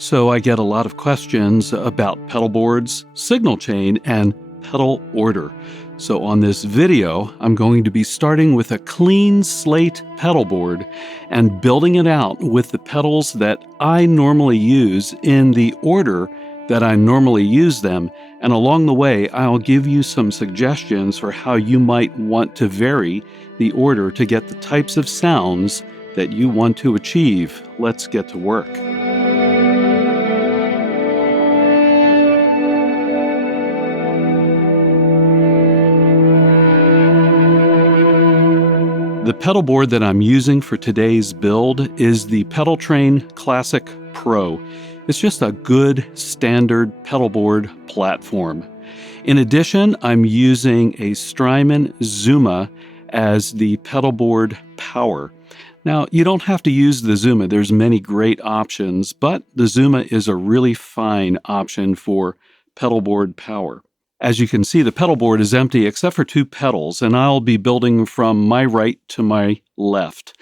So I get a lot of questions about pedal boards, signal chain, and pedal order. So on this video, I'm going to be starting with a clean slate pedal board and building it out with the pedals that I normally use in the order that I normally use them. And along the way, I'll give you some suggestions for how you might want to vary the order to get the types of sounds that you want to achieve. Let's get to work. The pedal board that I'm using for today's build is the Pedal Train Classic Pro. It's just a good standard pedal board platform. In addition, I'm using a Strymon Zuma as the pedal board power. Now, you don't have to use the Zuma. There's many great options, but the Zuma is a really fine option for pedal board power. As you can see, the pedal board is empty except for two pedals, and I'll be building from my right to my left.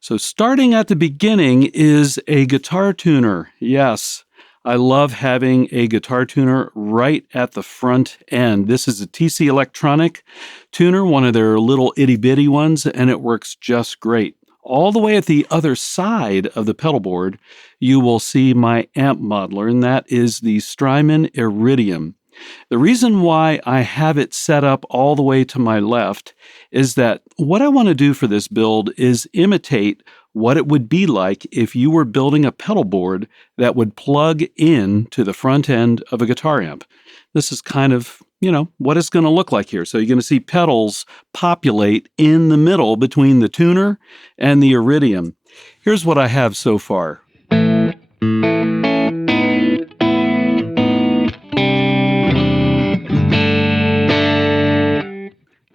So starting at the beginning is a guitar tuner. Yes, I love having a guitar tuner right at the front end. This is a TC Electronic tuner, one of their little itty-bitty ones, and it works just great. All the way at the other side of the pedal board, you will see my amp modeler, and that is the Strymon Iridium. The reason why I have it set up all the way to my left is that what I want to do for this build is imitate what it would be like if you were building a pedal board that would plug in to the front end of a guitar amp. This is kind of, what it's going to look like here. So you're going to see pedals populate in the middle between the tuner and the Iridium. Here's what I have so far.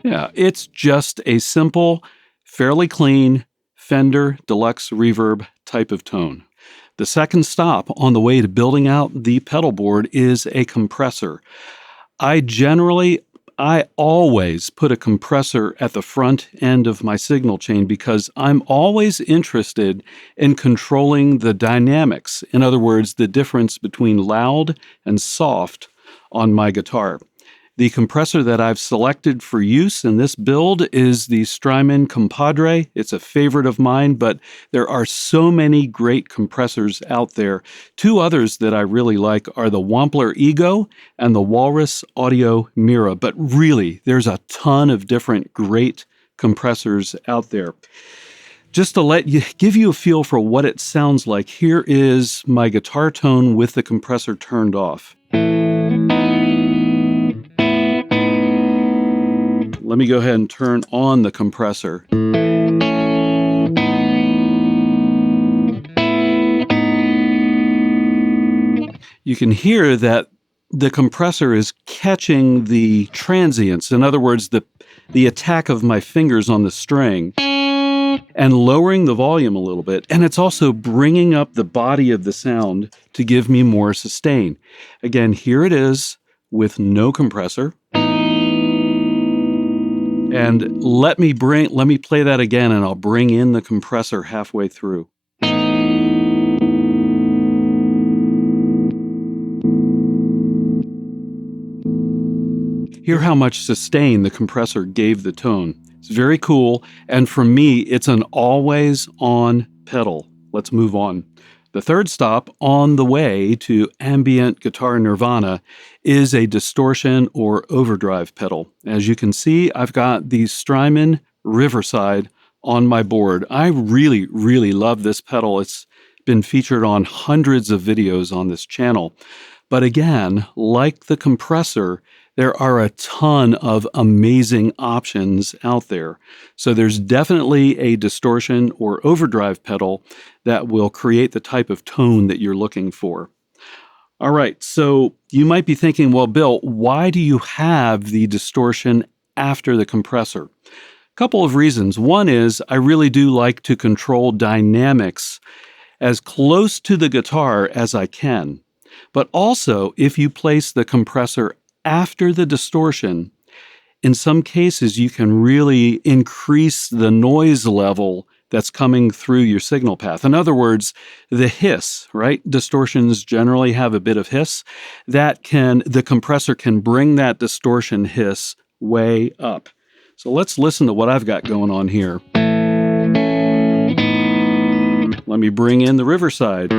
Yeah, it's just a simple, fairly clean Fender Deluxe Reverb type of tone. The second stop on the way to building out the pedal board is a compressor. I always put a compressor at the front end of my signal chain because I'm always interested in controlling the dynamics. In other words, the difference between loud and soft on my guitar. The compressor that I've selected for use in this build is the Strymon Compadre. It's a favorite of mine, but there are so many great compressors out there. Two others that I really like are the Wampler Ego and the Walrus Audio Mira. But really, there's a ton of different great compressors out there. Just to give you a feel for what it sounds like, here is my guitar tone with the compressor turned off. Let me go ahead and turn on the compressor. You can hear that the compressor is catching the transients, in other words, the attack of my fingers on the string, and lowering the volume a little bit. And it's also bringing up the body of the sound to give me more sustain. Again, here it is with no compressor. And let me play that again, and I'll bring in the compressor halfway through. Hear how much sustain the compressor gave the tone. It's very cool, and for me, it's an always-on pedal. Let's move on. The third stop on the way to ambient guitar nirvana is a distortion or overdrive pedal. As you can see, I've got the Strymon Riverside on my board. I really, really love this pedal. It's been featured on hundreds of videos on this channel. But again, like the compressor, there are a ton of amazing options out there. So there's definitely a distortion or overdrive pedal that will create the type of tone that you're looking for. All right, so you might be thinking, well, Bill, why do you have the distortion after the compressor? A couple of reasons. One is I really do like to control dynamics as close to the guitar as I can. But also, if you place the compressor after the distortion, in some cases, you can really increase the noise level that's coming through your signal path. In other words, the hiss, right? Distortions generally have a bit of hiss. The compressor can bring that distortion hiss way up. So let's listen to what I've got going on here. Let me bring in the Riverside.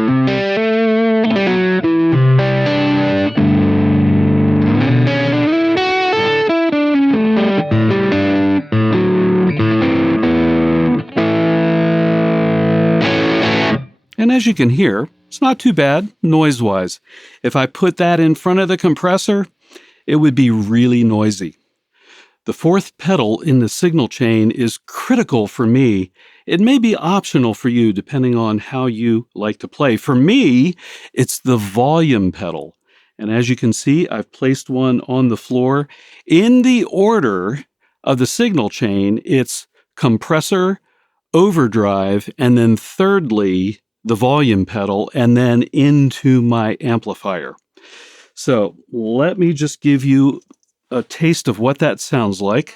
And as you can hear, it's not too bad noise-wise. If I put that in front of the compressor, it would be really noisy. The fourth pedal in the signal chain is critical for me. It may be optional for you depending on how you like to play. For me, it's the volume pedal. And as you can see, I've placed one on the floor. In the order of the signal chain, it's compressor, overdrive, and then thirdly, the volume pedal, and then into my amplifier. So let me just give you a taste of what that sounds like.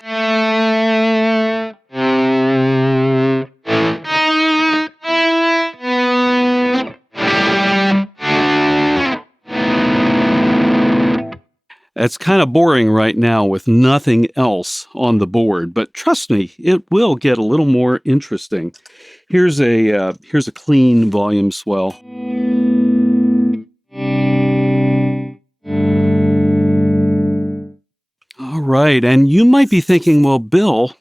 It's kind of boring right now with nothing else on the board, but trust me, it will get a little more interesting. Here's a clean volume swell. All right, and you might be thinking, well, Bill,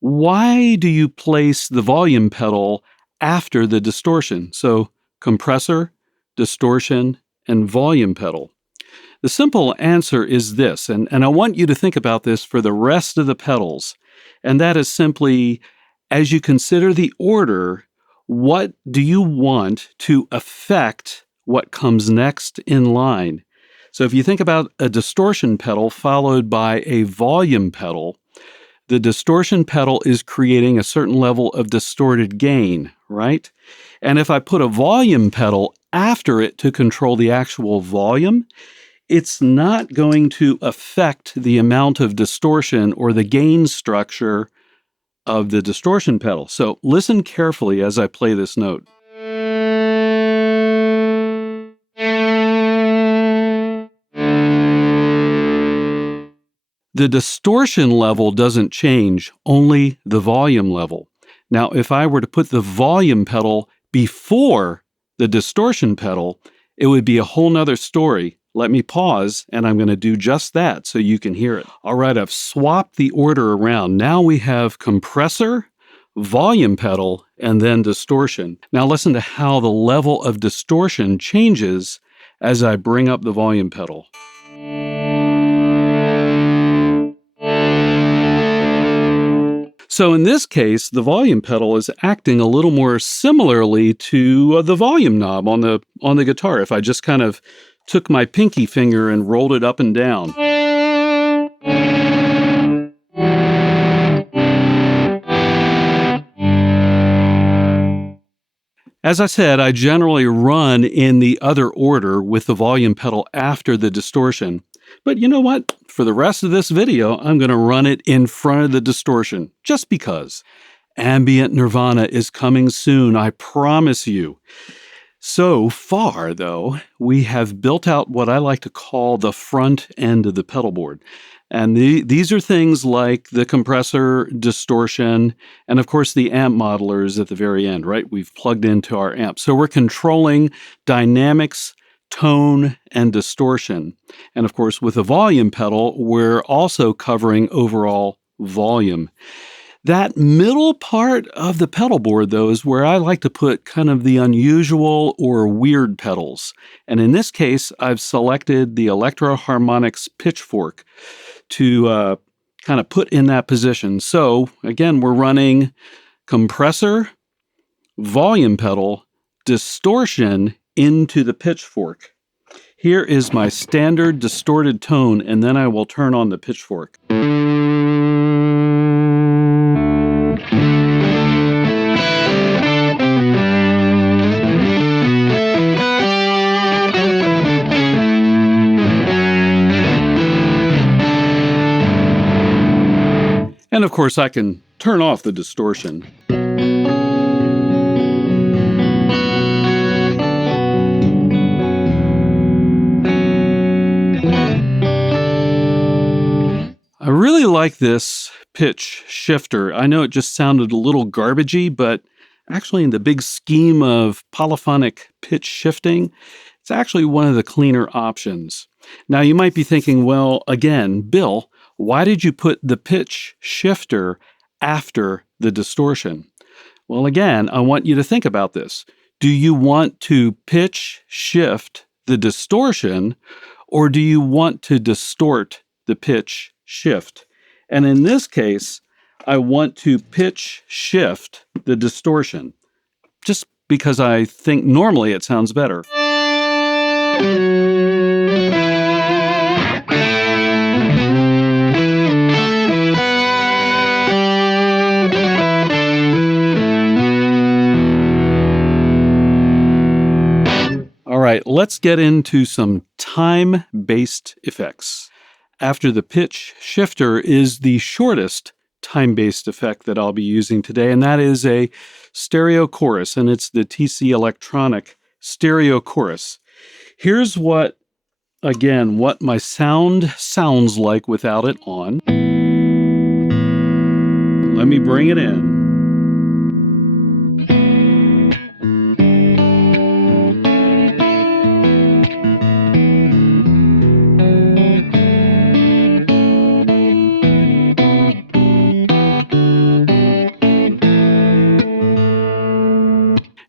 why do you place the volume pedal after the distortion? So compressor, distortion, and volume pedal. The simple answer is this, and I want you to think about this for the rest of the pedals, and that is simply, as you consider the order, what do you want to affect what comes next in line? So if you think about a distortion pedal followed by a volume pedal, the distortion pedal is creating a certain level of distorted gain, right? And if I put a volume pedal after it to control the actual volume, it's not going to affect the amount of distortion or the gain structure of the distortion pedal. So listen carefully as I play this note. The distortion level doesn't change, only the volume level. Now, if I were to put the volume pedal before the distortion pedal, it would be a whole nother story. Let me pause, and I'm going to do just that so you can hear it. All right, I've swapped the order around. Now we have compressor, volume pedal, and then distortion. Now listen to how the level of distortion changes as I bring up the volume pedal. So in this case, the volume pedal is acting a little more similarly to the volume knob on the guitar. If I just kind of took my pinky finger and rolled it up and down. As I said, I generally run in the other order with the volume pedal after the distortion. But you know what? For the rest of this video, I'm going to run it in front of the distortion, just because. Ambient Nirvana is coming soon, I promise you. So far, though, we have built out what I like to call the front end of the pedalboard. And these are things like the compressor, distortion, and of course the amp modelers at the very end, right? We've plugged into our amp. So we're controlling dynamics, tone, and distortion. And of course, with the volume pedal, we're also covering overall volume. That middle part of the pedal board, though, is where I like to put kind of the unusual or weird pedals. And in this case, I've selected the Electro Harmonics Pitchfork to kind of put in that position. So again, we're running compressor, volume pedal, distortion into the pitchfork. Here is my standard distorted tone, and then I will turn on the pitchfork. And of course, I can turn off the distortion. like this pitch shifter. I know it just sounded a little garbagey, but actually in the big scheme of polyphonic pitch shifting, it's actually one of the cleaner options. Now you might be thinking, well, again, Bill, why did you put the pitch shifter after the distortion? Well, again, I want you to think about this. Do you want to pitch shift the distortion, or do you want to distort the pitch shift? And in this case, I want to pitch shift the distortion, just because I think normally it sounds better. All right, let's get into some time-based effects. After the pitch shifter is the shortest time-based effect that I'll be using today, and that is a stereo chorus, and it's the TC Electronic stereo chorus. Here's what my sound sounds like without it on. Let me bring it in.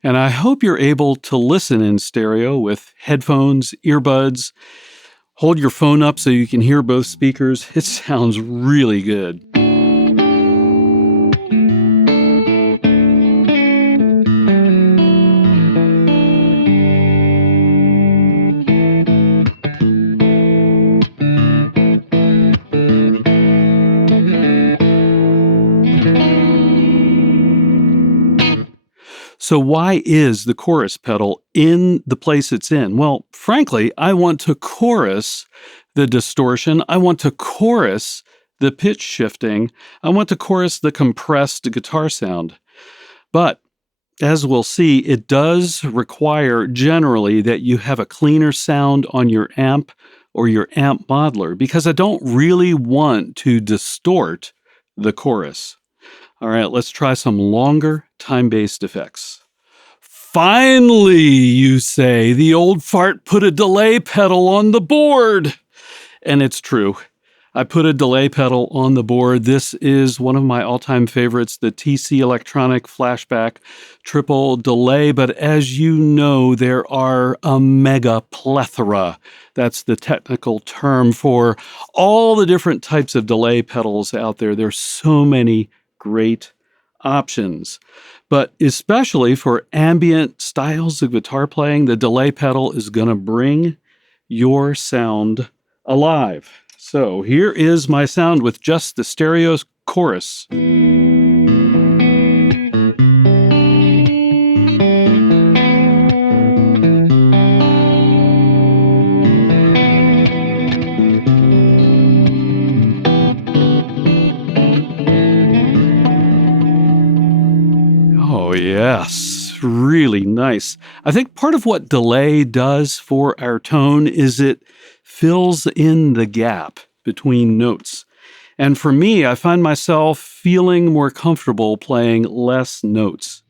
And I hope you're able to listen in stereo with headphones, earbuds. Hold your phone up so you can hear both speakers. It sounds really good. So why is the chorus pedal in the place it's in? Well, frankly, I want to chorus the distortion. I want to chorus the pitch shifting. I want to chorus the compressed guitar sound. But as we'll see, it does require generally that you have a cleaner sound on your amp or your amp modeler, because I don't really want to distort the chorus. All right, let's try some longer time-based effects. Finally, you say, the old fart put a delay pedal on the board. And it's true. I put a delay pedal on the board. This is one of my all-time favorites, the TC Electronic Flashback Triple Delay. But as you know, there are a mega plethora. That's the technical term for all the different types of delay pedals out there. There's so many great options. But especially for ambient styles of guitar playing, the delay pedal is going to bring your sound alive. So here is my sound with just the stereo chorus. Oh, yes, really nice. I think part of what delay does for our tone is it fills in the gap between notes. And for me, I find myself feeling more comfortable playing less notes.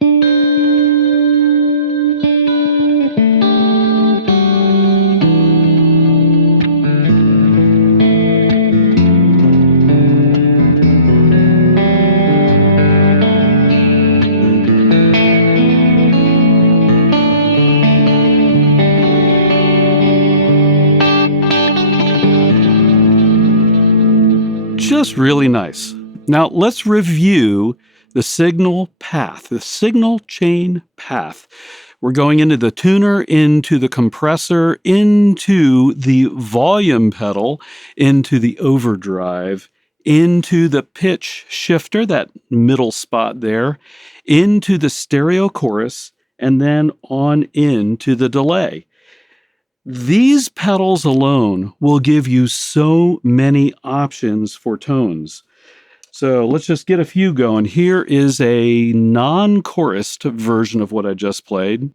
Just really nice. Now let's review the signal path, the signal chain path. We're going into the tuner, into the compressor, into the volume pedal, into the overdrive, into the pitch shifter, that middle spot there, into the stereo chorus, and then on into the delay. These pedals alone will give you so many options for tones. So let's just get a few going. Here is a non-chorused version of what I just played.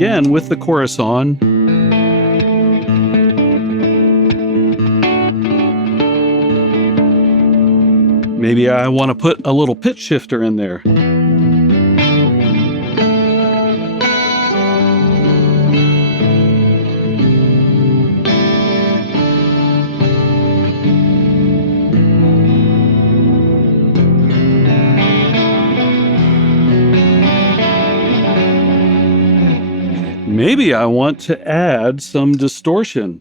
again with the chorus on. Maybe I want to put a little pitch shifter in there. Maybe I want to add some distortion.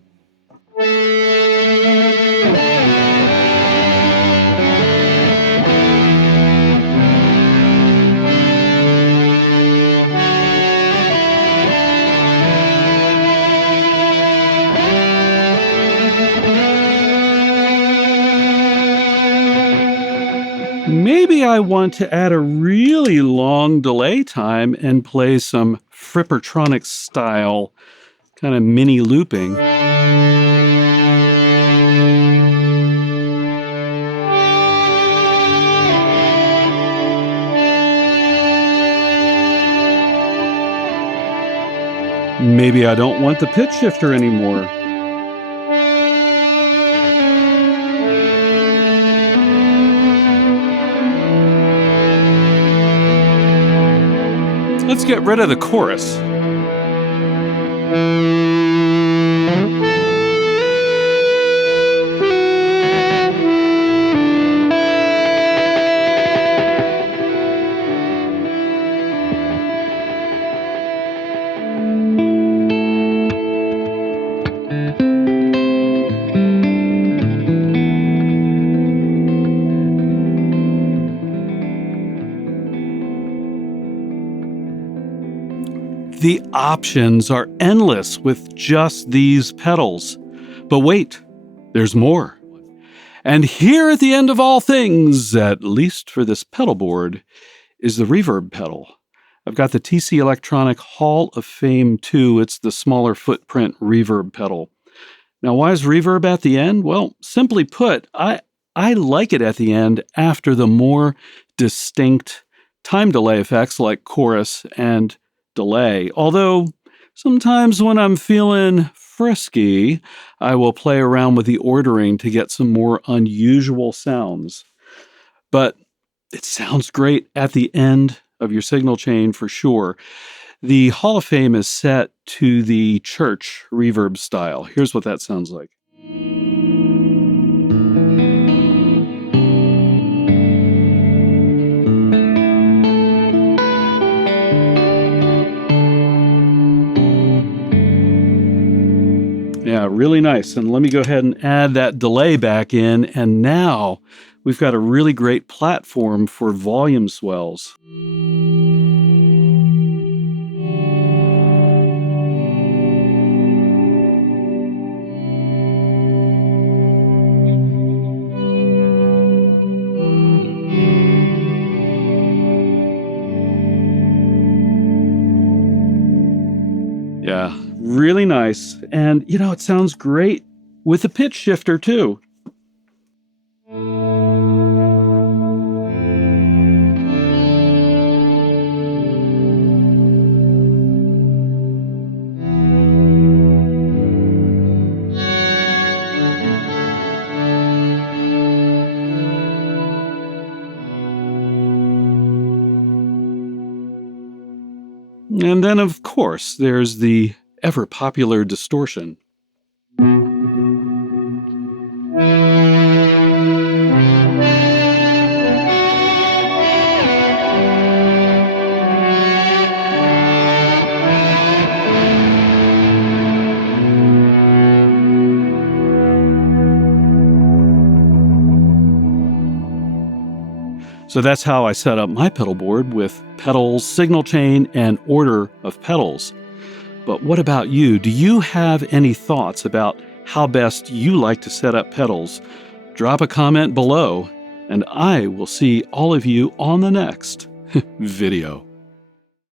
Maybe I want to add a really long delay time and play some Frippertronic style kind of mini looping. Maybe I don't want the pitch shifter anymore. Let's get rid of the chorus. The options are endless with just these pedals. But wait, there's more. And here at the end of all things, at least for this pedal board, is the reverb pedal. I've got the TC Electronic Hall of Fame 2. It's the smaller footprint reverb pedal. Now, why is reverb at the end? Well, simply put, I like it at the end after the more distinct time delay effects like chorus and delay. Although sometimes when I'm feeling frisky, I will play around with the ordering to get some more unusual sounds. But it sounds great at the end of your signal chain for sure. The Hall of Fame is set to the church reverb style. Here's what that sounds like. Yeah, really nice. And let me go ahead and add that delay back in. And now we've got a really great platform for volume swells. Yeah, really nice. And, it sounds great with a pitch shifter, too. And then, of course, there's the ever-popular distortion. So that's how I set up my pedal board with pedals, signal chain, and order of pedals. But what about you? Do you have any thoughts about how best you like to set up pedals? Drop a comment below, and I will see all of you on the next video.